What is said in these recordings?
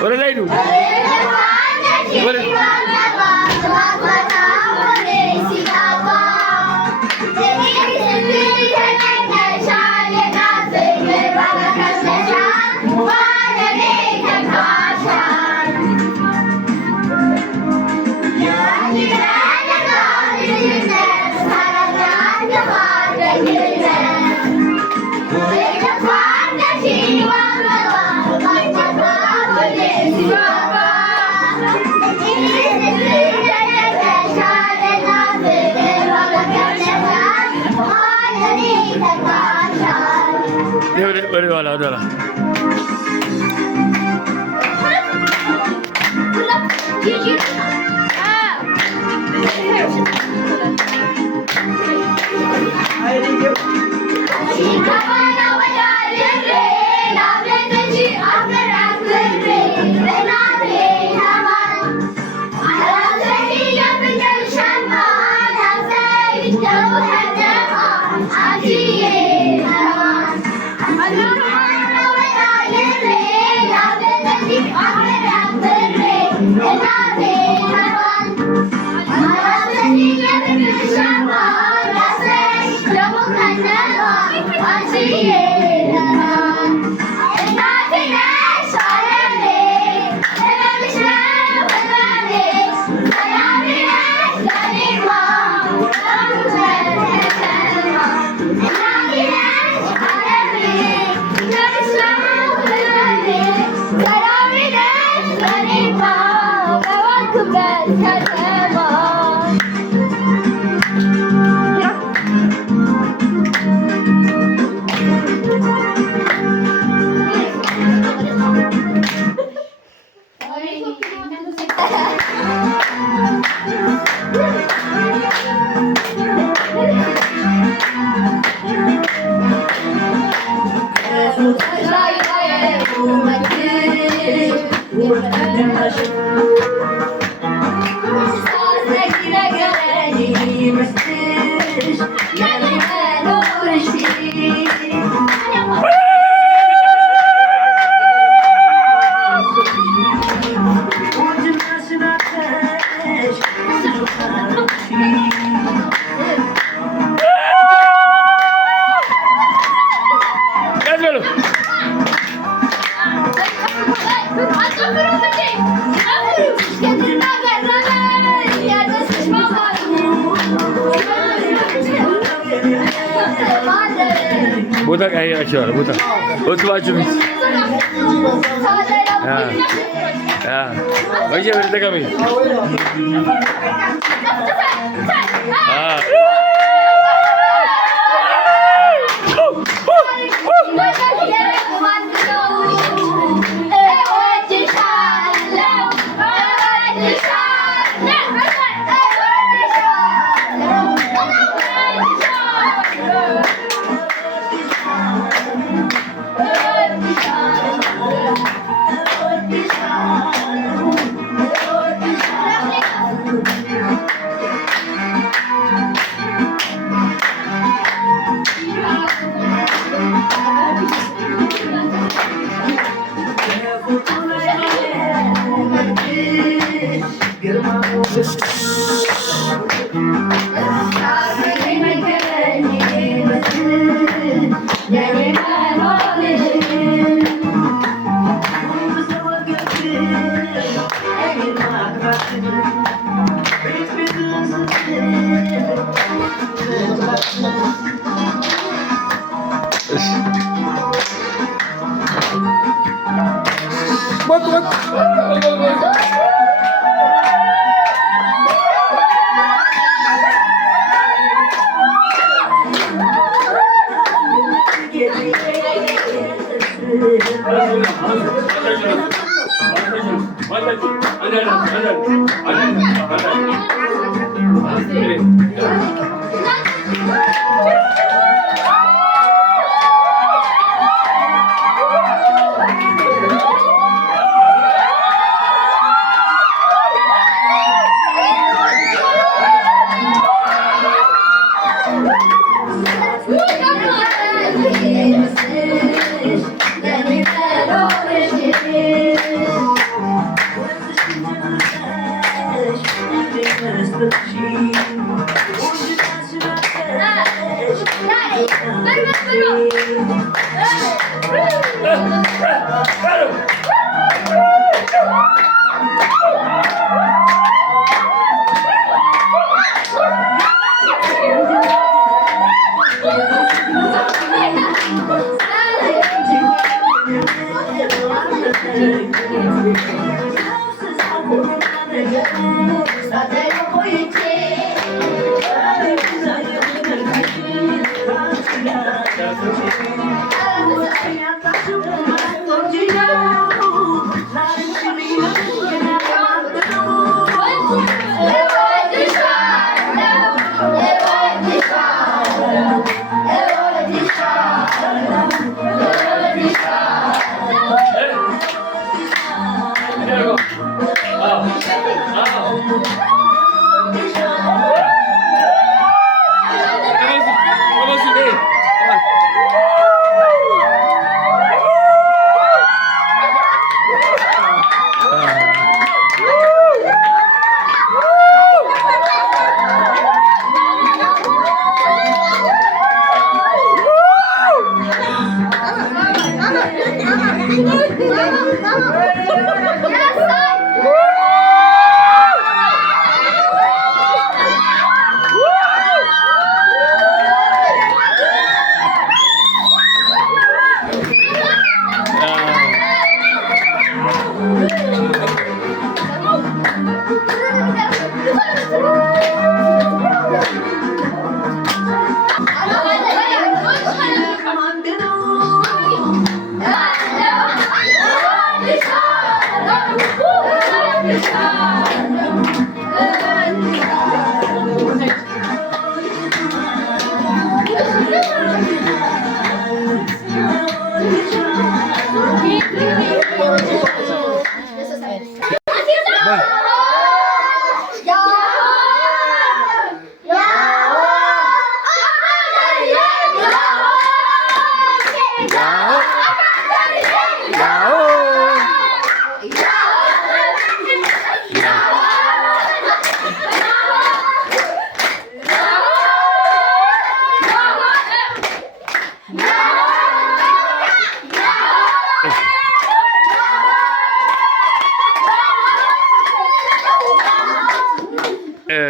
ወደ ላይ ሂዱ። ወደኋላ ቦታ ቀይራቸዋል። ቦታ ወጥባችሁ ሚስ ወይዬ ወደ ተቀበይ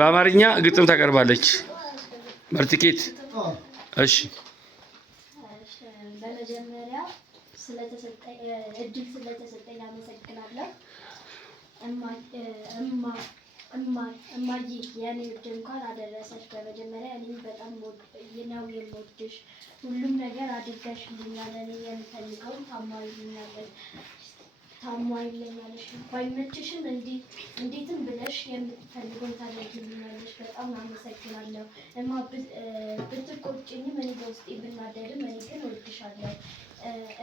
በአማርኛ ግጥም ታቀርባለች። መርቲኬት እሺ። በመጀመሪያ እድል ስለተሰጠኝ አመሰግናለሁ። እማዬ የኔ ውድ እንኳን አደረሰሽ። በመጀመሪያ እኔም በጣም ነው የምወድሽ። ሁሉም ነገር አድርገሽልኛል። እኔ የምፈልገውን ታሟይልኛለሽ። ባይመችሽም እንዴትም ብለሽ የምትፈልገውን ታደርጊልኛለሽ። በጣም አመሰግናለሁ እማ። ብትቆጭኝም እኔ በውስጤ ብናደድም እኔ ግን እወድሻለሁ።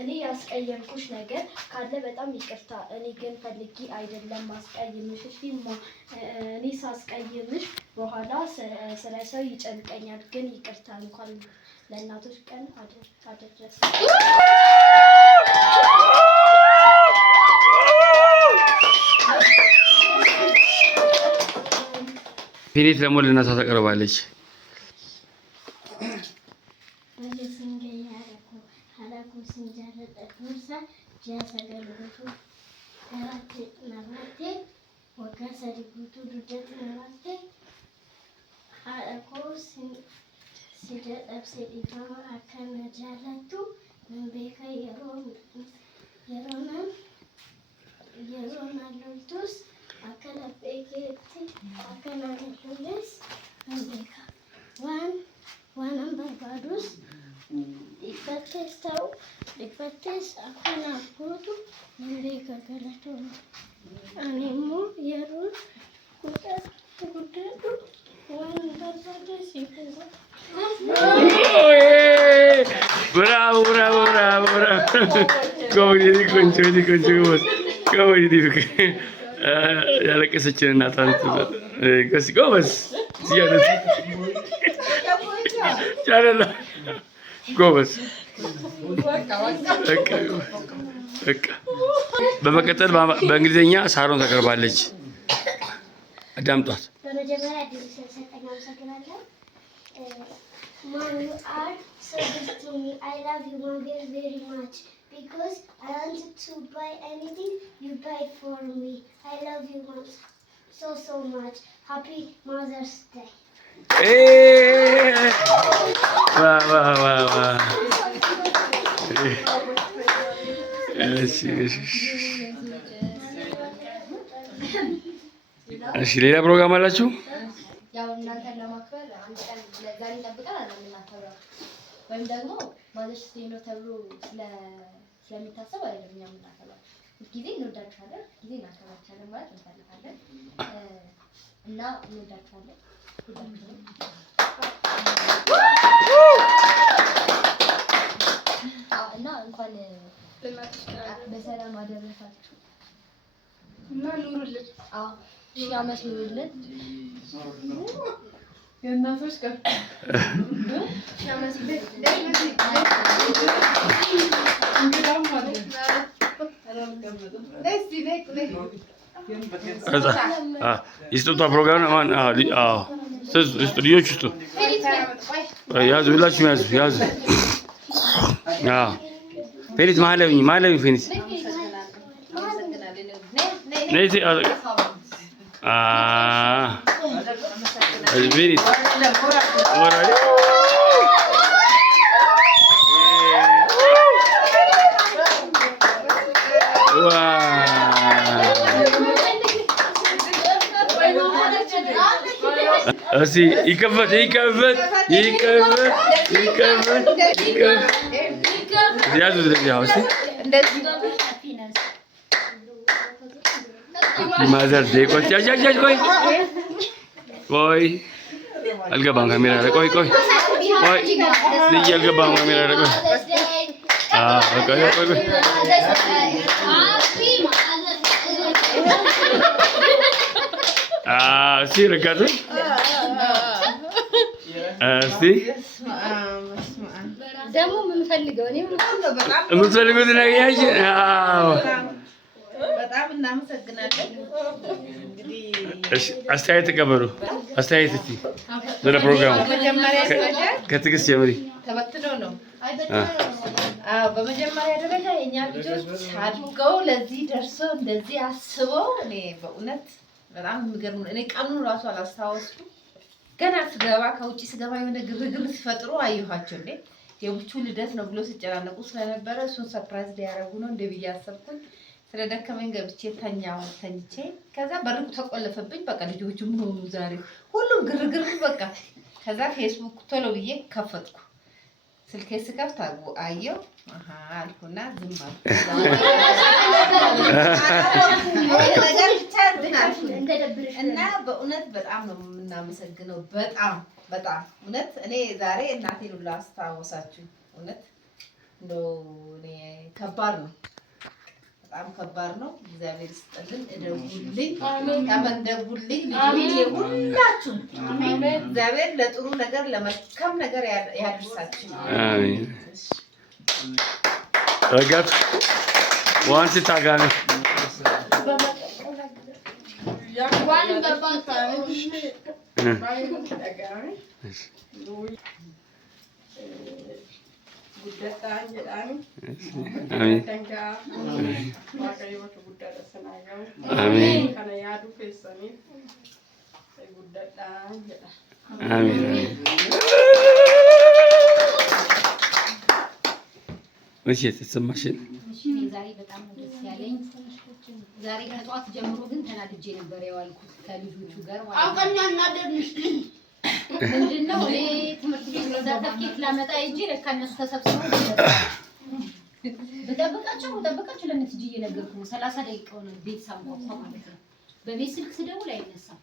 እኔ ያስቀየምኩሽ ነገር ካለ በጣም ይቅርታ። እኔ ግን ፈልጌ አይደለም ማስቀየምሽ። እሺ እማ፣ እኔ ሳስቀይምሽ በኋላ ስለ ሰው ይጨንቀኛል። ግን ይቅርታ። እንኳን ለእናቶች ቀን አደረሰ። ፊኒት ደግሞ ለእናቷ ታቀርባለች። Bravo, bravo, bravo, bravo. ያለቀሰችን እናቷን ጎበዝ ጎበዝ። በመቀጠል በእንግሊዝኛ ሳሮን ታቀርባለች። አዳምጧት። በመጀመሪያ እድል ስለሰጠኝ አመሰግናለሁ። Mom, you are so good to me. I love you, Mom, very, very much. Because I wanted to buy anything, you buy it for me. I love you, Mom, so, so much. Happy Mother's Day. Hey! Wow, wow, wow, wow. Yes, yes. እሺ ሌላ ፕሮግራም አላችሁ? ያው እናንተን ለማክበር አንድ ቀን ዛሬ ጠብቀን አለ የምናከብረው ወይም ደግሞ ማዘርስ ዴይ ነው ተብሎ ስለሚታሰብ አይደለም እኛ የምናከብረው። ጊዜ እንወዳችኋለን፣ ጊዜ እናከብራችኋለን ማለት እንፈልጋለን እና እንወዳችኋለን። እና እንኳን በሰላም አደረሳችሁ እና ኑሩልን። አዎ ሺህ ዓመት ኑሩልን። የእናቶች ቀን ሺህ ዓመት የስጦታ ፕሮግራም ማን? ልጆች ውስጡ ያዙ፣ ሁላችሁም ያዙ ያዙ። ፌኒት ማለኝ ፌኒት ፌኒት እስኪ ይከፈት ያዙ። ማዘር ዴይ ቆይ አልገባም ካሜራ ላይ ቆይ አልገባም ካሜራ ላይ ቆይ እስኪ ርቀቱ እስኪ ደግሞ የምንፈልገው የምትፈልጉት ነገር በጣም እናመሰግናለን። እንግዲህ አስተያየት ተቀበሉ። አስተያየት እስቲ ስለ ፕሮግራሙ በመጀመሪያ ደረጃ ከትዕግስት ጀምሪ። ተበትኖ ነው። በመጀመሪያ ደረጃ የኛ ልጆች አድገው ለዚህ ደርሰው እንደዚህ አስበው እኔ በእውነት በጣም የሚገርም ነው። እኔ ቀኑን ራሱ አላስታወስኩም። ገና ስገባ ከውጪ ስገባ የሆነ ግርግር ሲፈጥሩ አየኋቸው። እንዴ የቡቹ ልደት ነው ብሎ ሲጨናነቁ ስለነበረ እሱን ሰርፕራይዝ ሊያደርጉ ነው እንደ ብዬ አሰብኩኝ። ስለደከመኝ ገብቼ ተኝቼ ከዛ በሩ ተቆለፈብኝ። በቃ ልጆቹ ምን ሆኑ ዛሬ ሁሉም ግርግር በቃ። ከዛ ፌስቡክ ቶሎ ብዬ ከፈትኩ። ስልኬ ስከፍት አየሁ አልኩና ዝም አልኩ። እና በእውነት በጣም ነው የምናመሰግነው። በጣም እውነት እኔ ዛሬ እናቴን ሁሉ አስታወሳችሁ። እውነት እንደው እኔ ከባድ ነው፣ በጣም ከባድ ነው። እግዚአብሔር ይስጥልን። እደጉልኝ፣ ያመንደጉልኝ ሁላችሁም። እግዚአብሔር ለጥሩ ነገር ለመልካም ነገር ያደርሳችሁ። አሜን። ረጋት ዋንስ ታጋነ እሺ ተሰማሽን? ዛሬ በጣም ደስ ያለኝ ዛሬ ከጧት ጀምሮ ግን ተናድጄ ነበር የዋልኩት ከልጆቹ ጋር ማለት ነው። አውቀኛ እናደርንሽ ምንድነው እኔ ትምህርት ቤት ሰርተፍኬት ላመጣ ሂጂ ለካ እነሱ ተሰብስበው በጠበቃቸው ለምትጂ እየነገርኩ ነው። 30 ደቂቃው ነው ቤት ሳንኳኳ ማለት ነው። በቤት ስልክ ስደውል አይነሳም።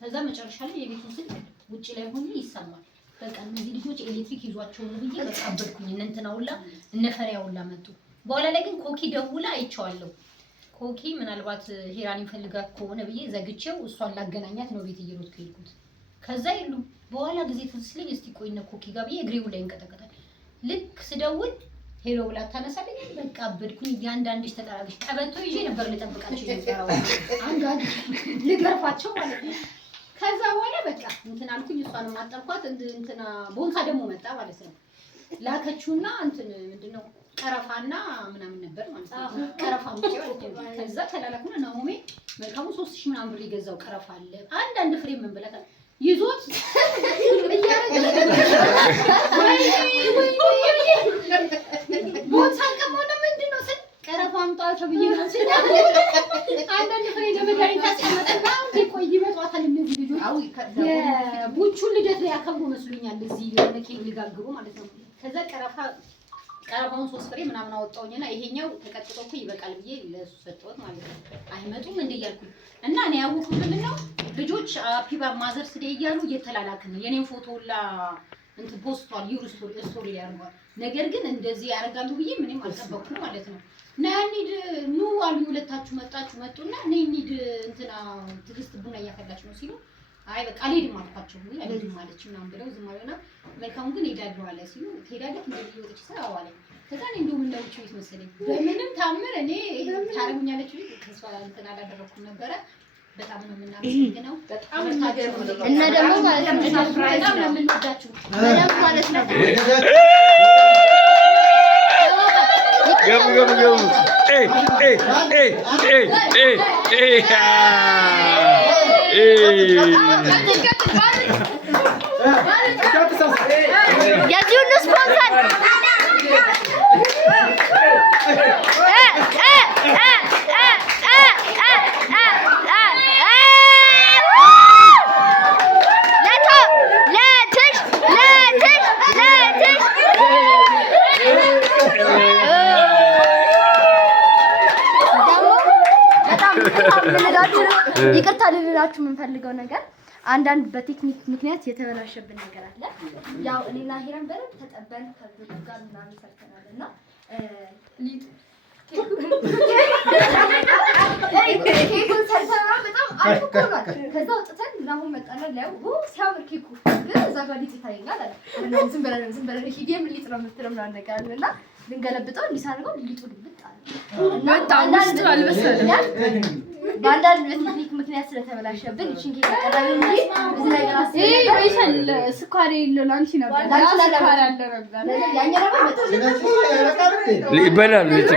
ከዛ መጨረሻ ላይ የቤቱ ስልክ ውጪ ላይ ሆኜ ይሰማል። በቃ እነዚህ ልጆች ኤሌክትሪክ ይዟቸው ነው ብዬ በቃ አበድኩኝ። እነንተናውላ እነፈሪያውላ መጡ። በኋላ ላይ ግን ኮኪ ደውላ አይቼዋለሁ። ኮኪ ምናልባት ሄራን ይፈልጋት ከሆነ ብዬ ዘግቼው እሷን ላገናኛት ነው ቤት እየሮጥኩ ሄድኩት። ከዛ ይሉ በኋላ ጊዜ ተስለኝ እስቲ ቆይና ኮኪ ጋር ብዬ እግሬው ላይ እንቀጠቀጣል። ልክ ስደውል ሄሎ ብላ ታነሳለኝ። በቃ አበድኩኝ። ያንዳንድሽ ተጠራግሽ ቀበቶ ይዤ ነበር ልጠብቃቸው ይዘራው አንጋድ ልገርፋቸው ማለት ነው። ከዛ በኋላ በቃ እንትን አልኩኝ። እሷንም አጠብኳት። እንትና ቦንሳ ደግሞ መጣ ማለት ነው። ላከችውና እንትን ምንድነው ቀረፋና ምናምን ነበር ማለት ነው። ቀረፋ ምጭው ከዛ ተላላኩና ናሆሜ መልካሙ 3000 ምናምን ብር ይገዛው ቀረፋ አለ አንድ ፍሬ ምን ብለታል ይዞት ቦንሳ ከሞነ ምንድነው ስል ቀረፋ አምጣው ተብዬ ነው ሲል አንድ ፍሬ ለመዳሪታ ሲመጣ እንዴ ቆይ ሊያከብሩ መስሎኛል። እዚህ የሆነ ኬክ ሊጋግሩ ማለት ነው። ከዛ ቀረፋውን 3 ፍሬ ምናምን አወጣሁኝና ይሄኛው ተቀጥቶ እኮ ይበቃል ብዬ ለሱ ሰጠሁት ማለት ነው። አይመጡም እንደ እያልኩኝ እና እኔ ያወኩት ምንድነው ልጆች ፒባ ማዘርስ ዴይ እያሉ እየተላላክን ነው። የኔን ፎቶላ እንትን ፖስቷል ዩር ስቶሪ ላይ አርጓል። ነገር ግን እንደዚህ ያደርጋሉ ብዬ ምንም አልጠበቅኩም ማለት ነው። እና እንሂድ ኑ አሉ ሁለታችሁ መጡና እኔ እንሂድ እንትና ትዕግስት ቡና እያፈላች ነው ሲሉ አይ በቃ አልሄድም አልኳቸው። አልሄድም ማለች ምናምን ብለው ዝም አሉና መልካም ግን ሄዳለሁ አለ ሲሉ ትሄዳለህ እንደዚህ ወጥቼ ሰው አለኝ። ከዛ እኔ እንደውም እንደው ቤት መሰለኝ በምንም ታምር እኔ ታረጉኛለች ብዬ ተስፋ እንትን አላደረኩም ነበረ። በጣም ነው የምናመሰግነው። በጣም እና ደግሞ ማለት ነው ሰርፕራይዝ ነው የምንወዳችሁ በደንብ ማለት ነው። ገቡ የዚህ ሁሉ ስፖንሰር ይቅርታ ልንላችሁ የምንፈልገው ነገር አንዳንድ በቴክኒክ ምክንያት የተበላሸብን ነገር አለ። ያው እኔና ሄረን በደንብ ተጠበን ከልጆቹ ጋር ምናምን ሰርተናልና ኬኩን ሰርተናል። በጣም አሪፍ ሆኗል። ከዛ ወጥተን ምናምን መጣና ላይ ሲያምር ኬኩ ግን እዛ ጋር ሊጥ ይታየኛል አለ። ዝም በለን ሂዴ ምን ሊጥ ነው የምትለው ምናምን ነገር አለና ልንገለብጠው እንዲሳርገው ሊጡ ልብጥ አለ። በጣም ውስጥ አልበሰለም። በአንዳንድ በቴክኒክ ምክንያት ስለተበላሸብን እቺን ኬክ አቀረብን እንጂ ብዙ ነገር አስይዘን ስኳር የሌለው ላንቺ ነበር። ስኳር አለ ነበር። ያኛው ደግሞ ይበላል ልጅ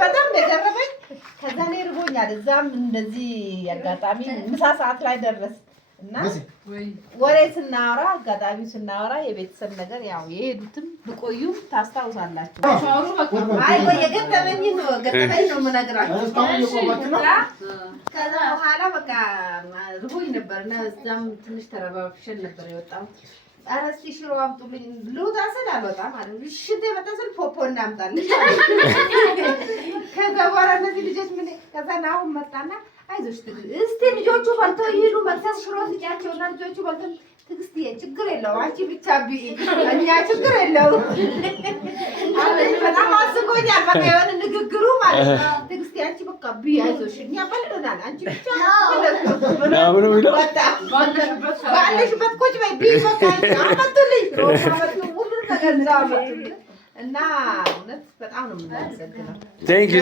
በጣም የገረመኝ ከዛ እኔ ርቦኛል። እዛም እንደዚህ አጋጣሚ ምሳ ሰዓት ላይ ደረስ እና ወሬ ስናወራ አጋጣሚ ስናወራ የቤተሰብ ነገር ያው የሄዱትም ብቆዩም ታስታውሳላችሁ። አይ ወይ የገጠመኝ ነው የምነግራችሁ። ከዛ በኋላ በቃ ርቦኝ ነበርና እዛም ትንሽ ተረባብሸን ነበር የወጣው። ኧረ እስኪ ሽሮ አምጡልኝ ልውጣ ስል አልወጣም አለ። ሽንት የመጣ ስል ፖፖ እናምጣልኝ። ከዛ በኋላ እነዚህ ልጆች ምን ከዛ ናሁን መጣና አይዞሽ ትግስት እስቲ ልጆቹ በልተው ይሄዱ መክሰስ ሽሮ ስጫቸውና ልጆቹ በልተው ትግስትዬ ችግር የለውም አንቺ ብቻ ብይ እኛ ችግር የለውም። በጣም አስቆኛል። በቃ የሆነ ንግግሩ ማለት ነው። ትግስትዬ አንቺ በቃ ብይ አይዞሽ እኛ በልተናል አንቺ ብቻ ባለሽበት ቁጭ በይ ብይ በቃ አመጡልኝ ሁሉን ነገር አመጡልኝ እና እውነት በጣም ነው የምናመሰግነው። ቴንክ ዩ